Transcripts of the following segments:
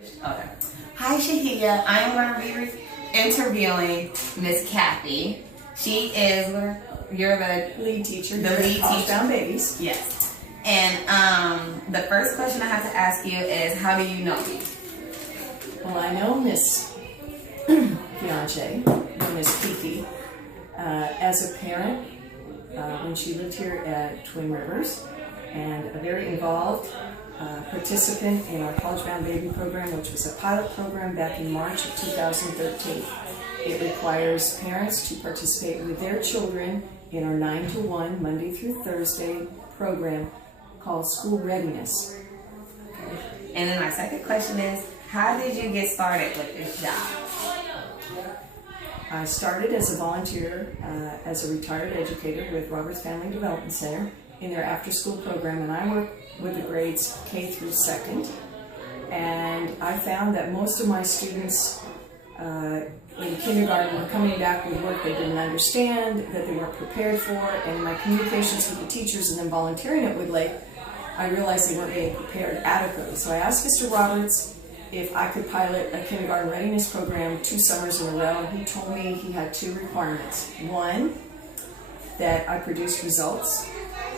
Okay. Hi, Shahia. I am going to be interviewing Miss Kathy. She is, you're the lead teacher. The lead teacher. Kianshaybrown babies. Yes. And the first question I have to ask you is, how do you know me? Well, I know Miss Kianshay, Miss Kiki, as a parent when she lived here at Twin Rivers, and a very involved participant in our College-Bound Baby program, which was a pilot program back in March of 2013. It requires parents to participate with their children in our 9 to 1, Monday through Thursday program called School Readiness. Okay. And then my second question is, how did you get started with this job? I started as a volunteer, as a retired educator with Roberts Family Development Center in their after-school program, and I work with the grades K through 2nd. And I found that most of my students in kindergarten were coming back with work they didn't understand, that they weren't prepared for, and in my communications with the teachers and then volunteering at Woodlake, I realized they weren't being prepared adequately. So I asked Mr. Roberts if I could pilot a kindergarten readiness program 2 summers in a row, and he told me he had 2 requirements. 1, that I produced results,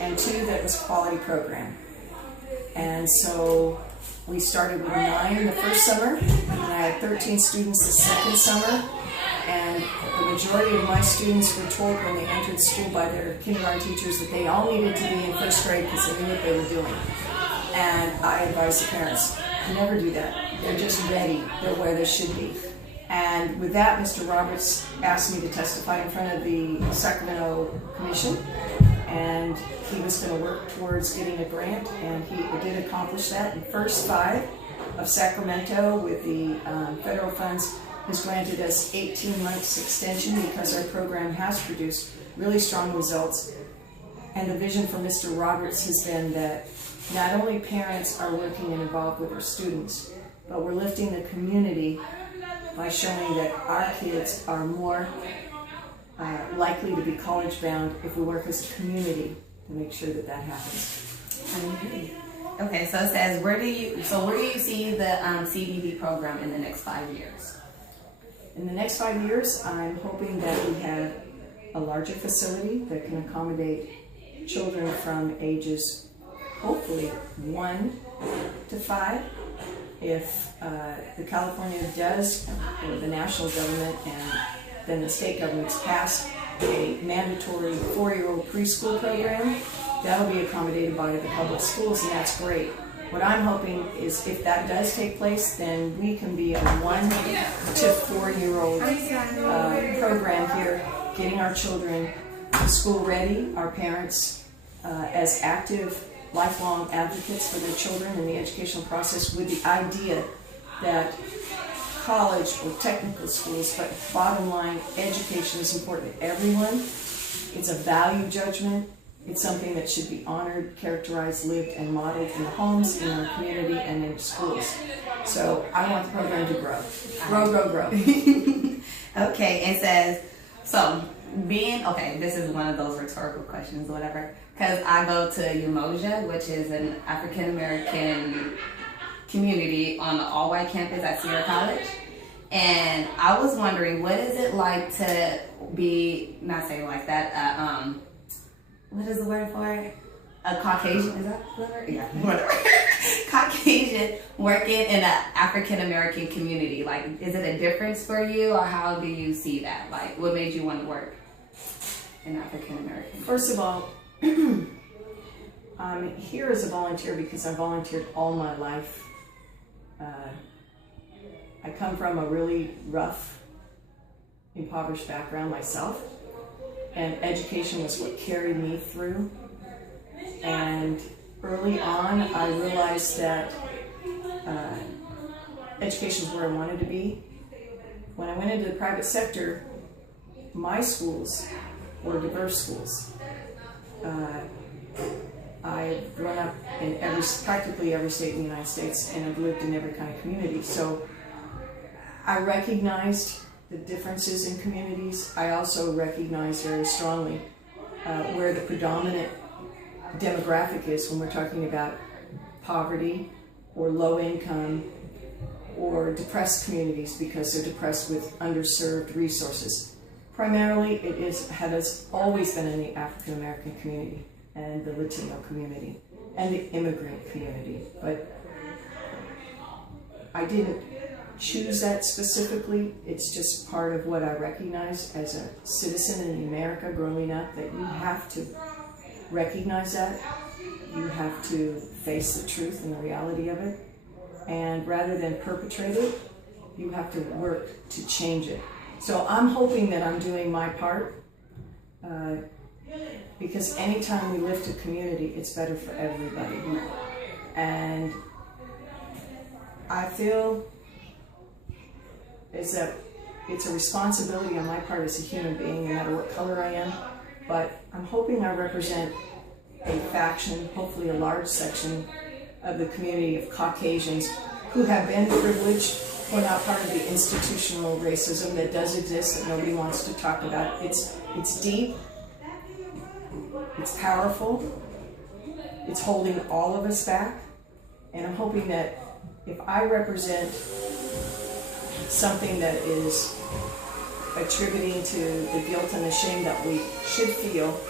and 2, that it was a quality program. And so we started with 9 the first summer, and I had 13 students the second summer, and the majority of my students were told when they entered school by their kindergarten teachers that they all needed to be in first grade because they knew what they were doing. And I advise the parents, never do that. They're just ready. They're where they should be. And with that, Mr. Roberts asked me to testify in front of the Sacramento Commission, and he was going to work towards getting a grant, and he did accomplish that. The first 5 of Sacramento with the federal funds has granted us 18 months extension because our program has produced really strong results. And the vision for Mr. Roberts has been that not only parents are working and involved with their students, but we're lifting the community by showing that our kids are more likely to be college-bound if we work as a community to make sure that that happens. Okay, so it says, where do you see the CBB program in the next 5 years? In the next 5 years, I'm hoping that we have a larger facility that can accommodate children from ages, hopefully 1 to 5. If the California does, or the national government and then the state governments pass a mandatory 4-year-old preschool program, that'll be accommodated by the public schools, and that's great. What I'm hoping is if that does take place, then we can be a 1 to 4-year-old program here, getting our children school ready, our parents as active lifelong advocates for their children in the educational process, with the idea that college or technical schools, but bottom line, education is important to everyone. It's a value judgment. It's something that should be honored, characterized, lived, and modeled in the homes, in our community, and in schools. So I want the program to grow. Grow, grow, grow. Okay, it says, so this is one of those rhetorical questions or whatever, because I go to Umoja, which is an African-American community on the all-white campus at Sierra College. And I was wondering, what is it like to be, not saying like that, what is the word for it? A Caucasian, is that the word? Yeah, whatever. Caucasian working in an African-American community. Like, is it a difference for you, or how do you see that? Like, what made you want to work in African-American? First of all, I'm here as a volunteer because I volunteered all my life. I come from a really rough, impoverished background myself, and education was what carried me through. And early on, I realized that education is where I wanted to be. When I went into the private sector, my schools were diverse schools. I've grown up in practically every state in the United States, and I've lived in every kind of community. So I recognized the differences in communities. I also recognized very strongly where the predominant demographic is when we're talking about poverty or low income or depressed communities because they're depressed with underserved resources. Primarily, has always been in the African American community and the Latino community and the immigrant community. But I didn't choose that specifically. It's just part of what I recognize as a citizen in America growing up, that you have to recognize that. You have to face the truth and the reality of it. And rather than perpetrate it, you have to work to change it. So I'm hoping that I'm doing my part, because anytime we lift a community, it's better for everybody. And I feel it's a responsibility on my part as a human being, no matter what color I am, but I'm hoping I represent a faction, hopefully a large section of the community of Caucasians who have been privileged, who are not part of the institutional racism that does exist that nobody wants to talk about. It's deep, it's powerful, it's holding all of us back, and I'm hoping that if I represent something that is attributing to the guilt and the shame that we should feel,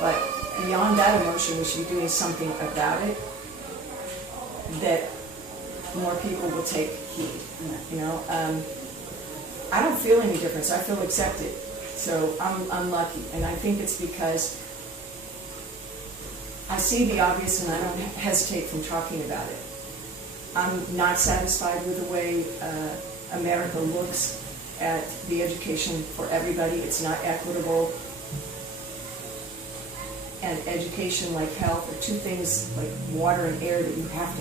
but beyond that emotion, we should be doing something about it, that more people will take heed. You know, I don't feel any difference. I feel accepted. So I'm lucky, and I think it's because I see the obvious and I don't hesitate from talking about it. I'm not satisfied with the way America looks at the education for everybody. It's not equitable. And education, like health, are two things like water and air that you have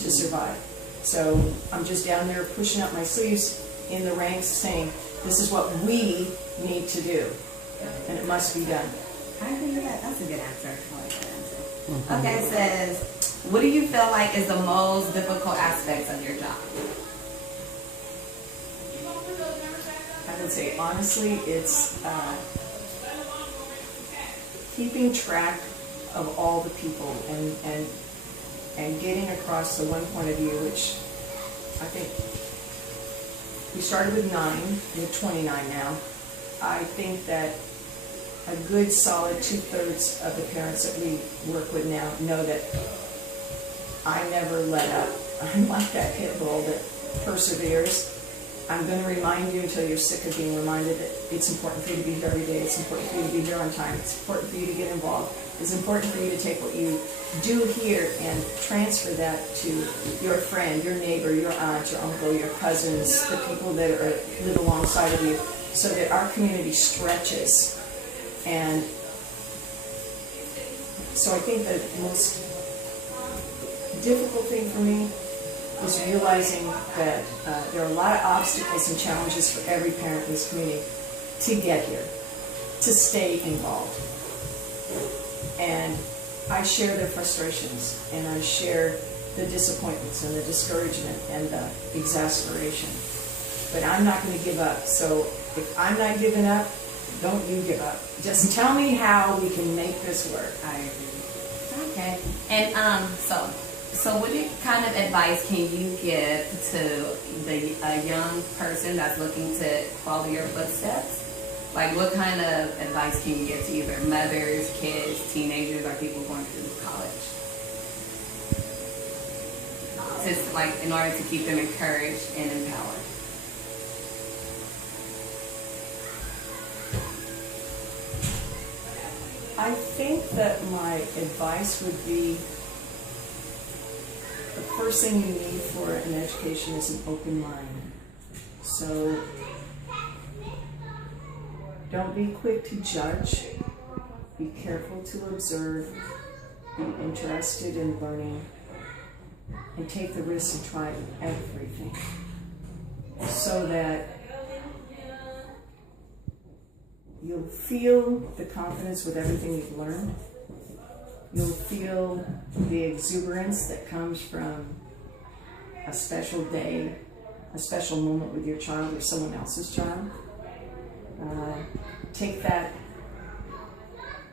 to survive. So I'm just down there pushing up my sleeves in the ranks saying, this is what we need to do, and it must be done. I agree with that. That's a good answer. I like that answer. Mm-hmm. Okay, it says, what do you feel like is the most difficult aspects of your job? I would say, honestly, it's keeping track of all the people and getting across the one point of view, which I think we started with 9, we're 29 now. I think that a good solid 2/3 of the parents that we work with now know that I never let up. I'm like that pit bull that perseveres. I'm going to remind you until you're sick of being reminded that it's important for you to be here every day. It's important for you to be here on time. It's important for you to get involved. It's important for you to take what you do here and transfer that to your friend, your neighbor, your aunt, your uncle, your cousins, the people that live alongside of you, so that our community stretches. And so I think the most difficult thing for me is realizing that there are a lot of obstacles and challenges for every parent in this community to get here, to stay involved. And I share their frustrations, and I share the disappointments and the discouragement and the exasperation. But I'm not going to give up. So if I'm not giving up, don't you give up. Just tell me how we can make this work. I agree. Okay. And so what kind of advice can you give to a young person that's looking to follow your footsteps? Like, what kind of advice can you give to either mothers, kids, teenagers, or people going through college? Just like in order to keep them encouraged and empowered. I think that my advice would be, the first thing you need for an education is an open mind. So don't be quick to judge. Be careful to observe. Be interested in learning. And take the risk and try everything. So that you'll feel the confidence with everything you've learned. You'll feel the exuberance that comes from a special day, a special moment with your child or someone else's child. Take that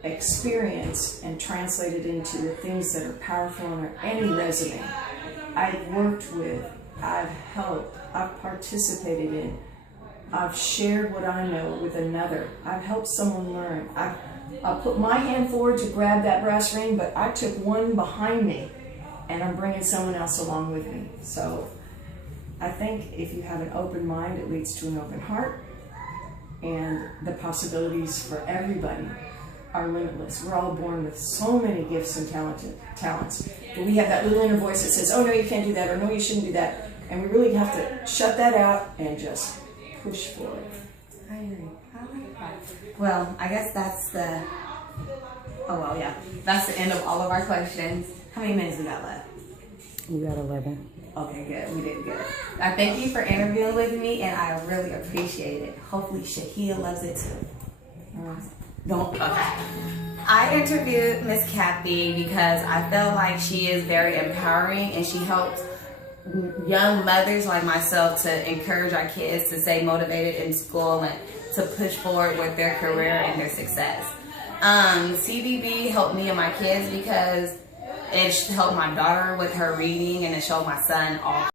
experience and translate it into the things that are powerful on any resume. I've worked with, I've helped, participated in. I've shared what I know with another. I've helped someone learn. I put my hand forward to grab that brass ring, but I took one behind me, and I'm bringing someone else along with me. So I think if you have an open mind, it leads to an open heart, and the possibilities for everybody are limitless. We're all born with so many gifts and talents, but we have that little inner voice that says, oh no, you can't do that, or no, you shouldn't do that, and we really have to shut that out and just push forward. I agree. I like that. Well, I guess that's the, that's the end of all of our questions. How many minutes we got left? You got 11. Okay, good. We did good. I thank you for interviewing with me, and I really appreciate it. Hopefully Shahia loves it too. Don't. Okay. I interviewed Miss Kathy because I feel like she is very empowering, and she helps young mothers like myself to encourage our kids to stay motivated in school and to push forward with their career and their success. CBB helped me and my kids because it helped my daughter with her reading, and it showed my son all